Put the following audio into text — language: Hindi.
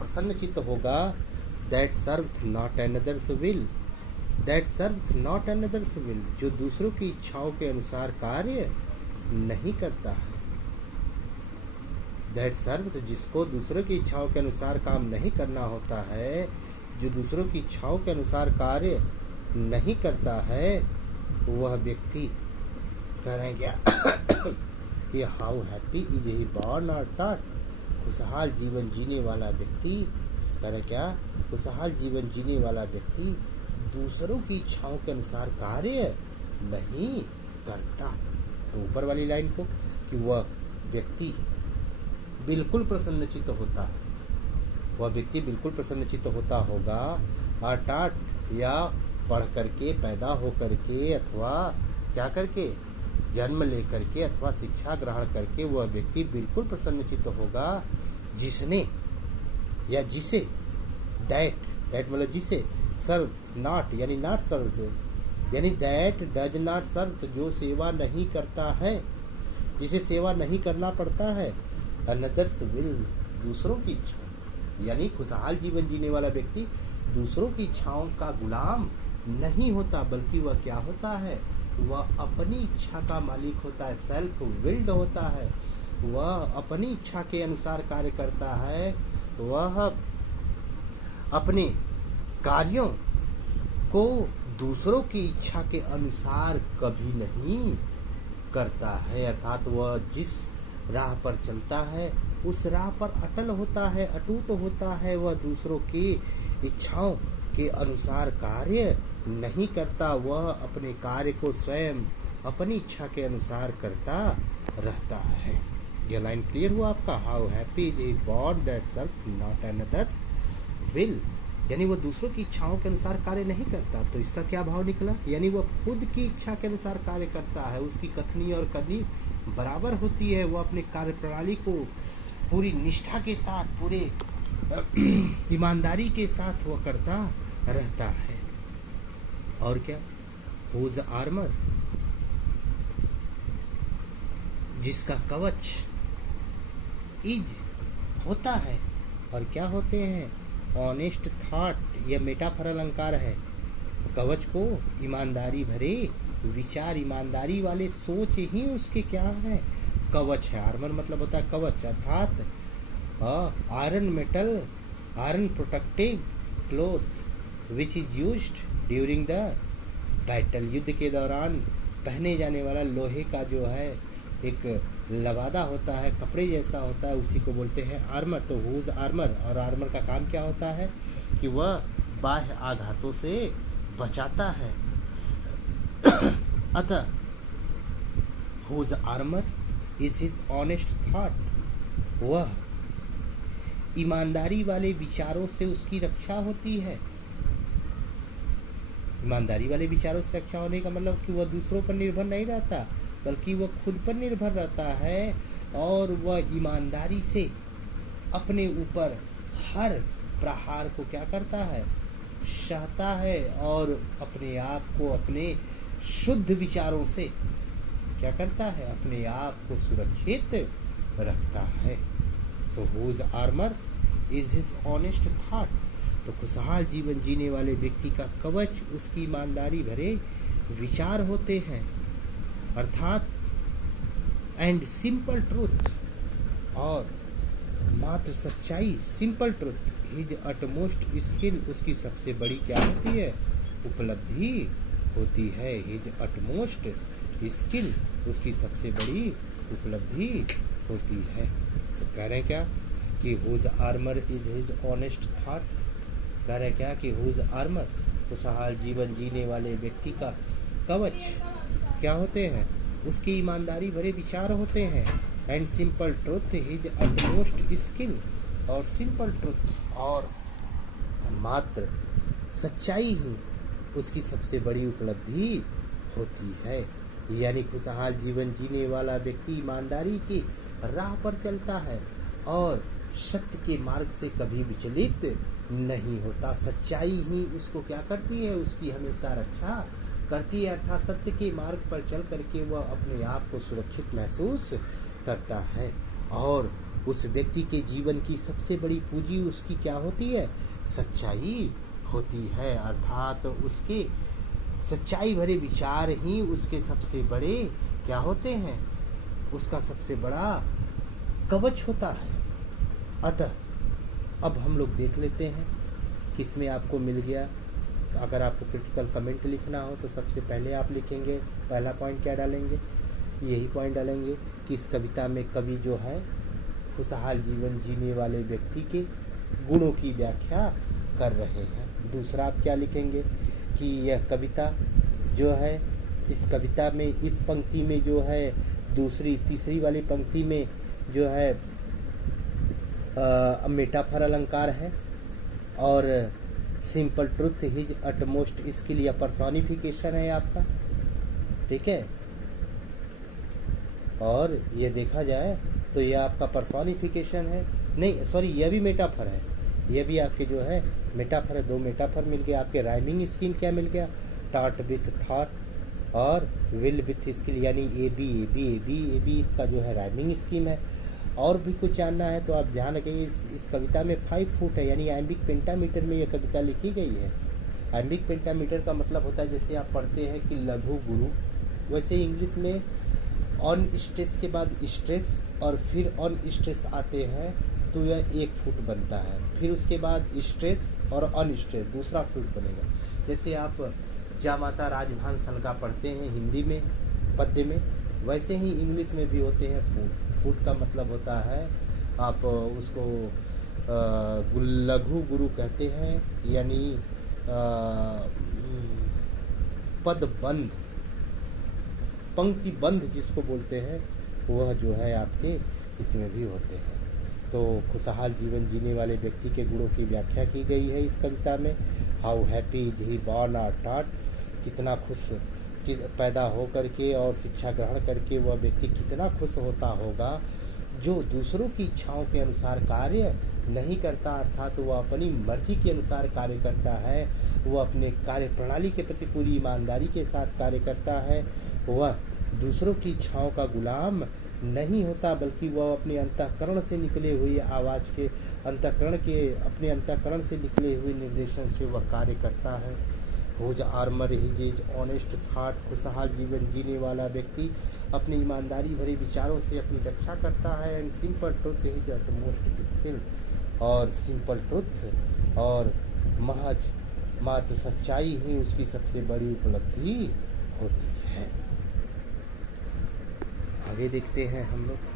प्रसन्नचित्त होगा, that serve not another's will, that serve not another's will, जो दूसरों की इच्छाओं के अनुसार कार्य नहीं करता है। दैट सर्व, जिसको दूसरों की इच्छाओं के अनुसार काम नहीं करना होता है, जो दूसरों की इच्छाओं के अनुसार कार्य नहीं करता है, वह व्यक्ति कह रहे हैं क्या ये how happy is he born और टॉट, खुशहाल जीवन जीने वाला व्यक्ति, कह रहे क्या, खुशहाल जीवन जीने वाला व्यक्ति दूसरों की इच्छाओं के अनुसार कार्य नहीं करता। तो ऊपर वाली लाइन को कि वह व्यक्ति बिल्कुल प्रसन्नचित्त होता है, वह व्यक्ति बिल्कुल प्रसन्नचित्त होता होगा, अर्थात या पढ़ करके, पैदा हो करके, अथवा क्या करके, जन्म लेकर के अथवा शिक्षा ग्रहण करके वह व्यक्ति बिल्कुल प्रसन्नचित्त होगा जिसने या जिसे दैट मतलब जिसे सर्व नॉट यानी नॉट सर्व यानी दैट डज नॉट सर्व, जो सेवा नहीं करता है, जिसे सेवा नहीं करना पड़ता है, अनदर्स विल, दूसरों की इच्छा, यानी खुशहाल जीवन जीने वाला व्यक्ति दूसरों की इच्छाओं का गुलाम नहीं होता, बल्कि वह क्या होता है, वह अपनी इच्छा का मालिक होता है, सेल्फ विल्ड होता है, वह अपनी इच्छा के अनुसार कार्य करता है, वह अपने कार्यों को दूसरों की इच्छा के अनुसार कभी नहीं करता है। अर्थात वह जिस राह पर चलता है उस राह पर अटल होता है, अटूट होता है, वह दूसरों की इच्छाओं के अनुसार कार्य नहीं करता, वह अपने कार्य को स्वयं अपनी इच्छा के अनुसार करता रहता है। यह लाइन क्लियर हुआ आपका? How happy is a born that serve not another's will, यानी वह दूसरों की इच्छाओं के अनुसार कार्य नहीं करता। तो इसका क्या भाव निकला, यानी वह खुद की इच्छा के अनुसार कार्य करता है, उसकी कथनी और करनी बराबर होती है, वह अपने कार्य प्रणाली को पूरी निष्ठा के साथ, पूरे ईमानदारी के साथ वह करता रहता है। और क्या, हुज आर्मर, जिसका कवच इज होता है, और क्या होते हैं, ऑनेस्ट थॉट, यह मेटाफर अलंकार है, कवच को ईमानदारी भरे विचार, ईमानदारी वाले सोच ही उसके क्या है, कवच है। आर्मर मतलब होता है कवच, अर्थात iron metal, iron protective cloth which is used during the battle, युद्ध के दौरान पहने जाने वाला लोहे का जो है एक लवादा होता है, कपड़े जैसा होता है, उसी को बोलते हैं आर्मर। तो हुज आर्मर, और आर्मर का काम क्या होता है कि वह बाह्य आघातों से बचाता है। अतः whose armour is his honest thought, वह ईमानदारी वाले विचारों से उसकी रक्षा होती है। ईमानदारी वाले विचारों से रक्षा होने का मतलब कि वह दूसरों पर निर्भर नहीं रहता, बल्कि वह खुद पर निर्भर रहता है, और वह ईमानदारी से अपने ऊपर हर प्रहार को क्या करता है, सहता है, और अपने आप को अपने शुद्ध विचारों से क्या करता है, अपने आप को सुरक्षित रखता है। So whose armour is his honest thought, तो खुशहाल जीवन जीने वाले व्यक्ति का कवच उसकी ईमानदारी भरे विचार होते हैं, अर्थात एंड सिंपल ट्रूथ, और मात्र सच्चाई, simple truth, his utmost skill, उसकी सबसे बड़ी क्या होती है, उपलब्धि होती है। हिज अटमोस्ट स्किल, उसकी सबसे बड़ी उपलब्धि होती है। तो कह रहे हैं क्या कि whose armour is his honest thought, कह रहे हैं क्या कि हुज आर्मर, खुशहाल जीवन जीने वाले व्यक्ति का कवच क्या होते हैं, उसकी ईमानदारी भरे विचार होते हैं, and simple truth his utmost skill, और सिंपल ट्रुथ, और मात्र सच्चाई ही उसकी सबसे बड़ी उपलब्धि होती है। यानी खुशहाल जीवन जीने वाला व्यक्ति ईमानदारी की राह पर चलता है और सत्य के मार्ग से कभी विचलित नहीं होता। सच्चाई ही उसको क्या करती है, उसकी हमेशा रक्षा करती है, अर्थात सत्य के मार्ग पर चल करके वह अपने आप को सुरक्षित महसूस करता है। और उस व्यक्ति के जीवन की सबसे बड़ी पूंजी उसकी क्या होती है? सच्चाई होती है। अर्थात उसके सच्चाई भरे विचार ही उसके सबसे बड़े क्या होते हैं? उसका सबसे बड़ा कवच होता है। अतः अब हम लोग देख लेते हैं कि इसमें आपको मिल गया। अगर आपको क्रिटिकल कमेंट लिखना हो तो सबसे पहले आप लिखेंगे, पहला पॉइंट क्या डालेंगे? यही पॉइंट डालेंगे कि इस कविता में कवि जो है खुशहाल जीवन जीने वाले व्यक्ति के गुणों की व्याख्या कर रहे हैं। दूसरा आप क्या लिखेंगे कि यह कविता जो है, इस कविता में इस पंक्ति में जो है दूसरी तीसरी वाली पंक्ति में जो है मेटाफर अलंकार है और सिंपल ट्रुथ हिज अटमोस्ट, इसके लिए पर्सोनिफिकेशन है आपका, ठीक है। और ये देखा जाए तो ये आपका पर्सोनिफिकेशन है, नहीं सॉरी, यह भी मेटाफर है, ये भी आपके जो है मेटाफर है। 2 मेटाफर मिल गया। आपके राइमिंग स्कीम क्या मिल गया? टॉट विथ थॉट और विल विथ स्किल, यानी ए बी इसका जो है राइमिंग स्कीम है। और भी कुछ जानना है तो आप ध्यान रखिए, इस कविता में 5 फुट है, यानी आइम्बिक पेंटामीटर में यह कविता लिखी गई है। आइम्बिक पेंटामीटर का मतलब होता है, जैसे आप पढ़ते हैं कि लघु गुरु, वैसे इंग्लिश में ऑन स्ट्रेस के बाद स्ट्रेस और फिर ऑन स्ट्रेस आते हैं तो यह 1 फुट बनता है। फिर उसके बाद स्ट्रेस और ऑन स्ट्रेस दूसरा फुट बनेगा। जैसे आप जा माता राजभान सलगा पढ़ते हैं हिंदी में पद्य में, वैसे ही इंग्लिश में भी होते हैं फुट। फुट का मतलब होता है, आप उसको लघु गुरु कहते हैं, यानी पदबंध, पंक्ति बंध जिसको बोलते हैं, वह जो है आपके इसमें भी होते हैं। तो खुशहाल जीवन जीने वाले व्यक्ति के गुणों की व्याख्या की गई है इस कविता में। How happy is he born or taught, कितना खुश पैदा हो करके और शिक्षा ग्रहण करके वह व्यक्ति कितना खुश होता होगा जो दूसरों की इच्छाओं के अनुसार कार्य नहीं करता, अर्थात वह अपनी मर्जी के अनुसार कार्य करता है, वह अपने कार्य प्रणाली के प्रति पूरी ईमानदारी के साथ कार्य करता है, वह दूसरों की इच्छाओं का गुलाम नहीं होता, बल्कि वह अपने अंतःकरण से निकले हुए आवाज़ के अपने अंतःकरण से निकले हुए निर्देशन से वह कार्य करता है। Whose armour his is honest thought, खुशहाल जीवन जीने वाला व्यक्ति अपनी ईमानदारी भरे विचारों से अपनी रक्षा करता है। And simple truth his utmost skill, और सिंपल ट्रुथ और महज मात्र सच्चाई ही उसकी सबसे बड़ी उपलब्धि होती है। आगे देखते हैं हम लोग।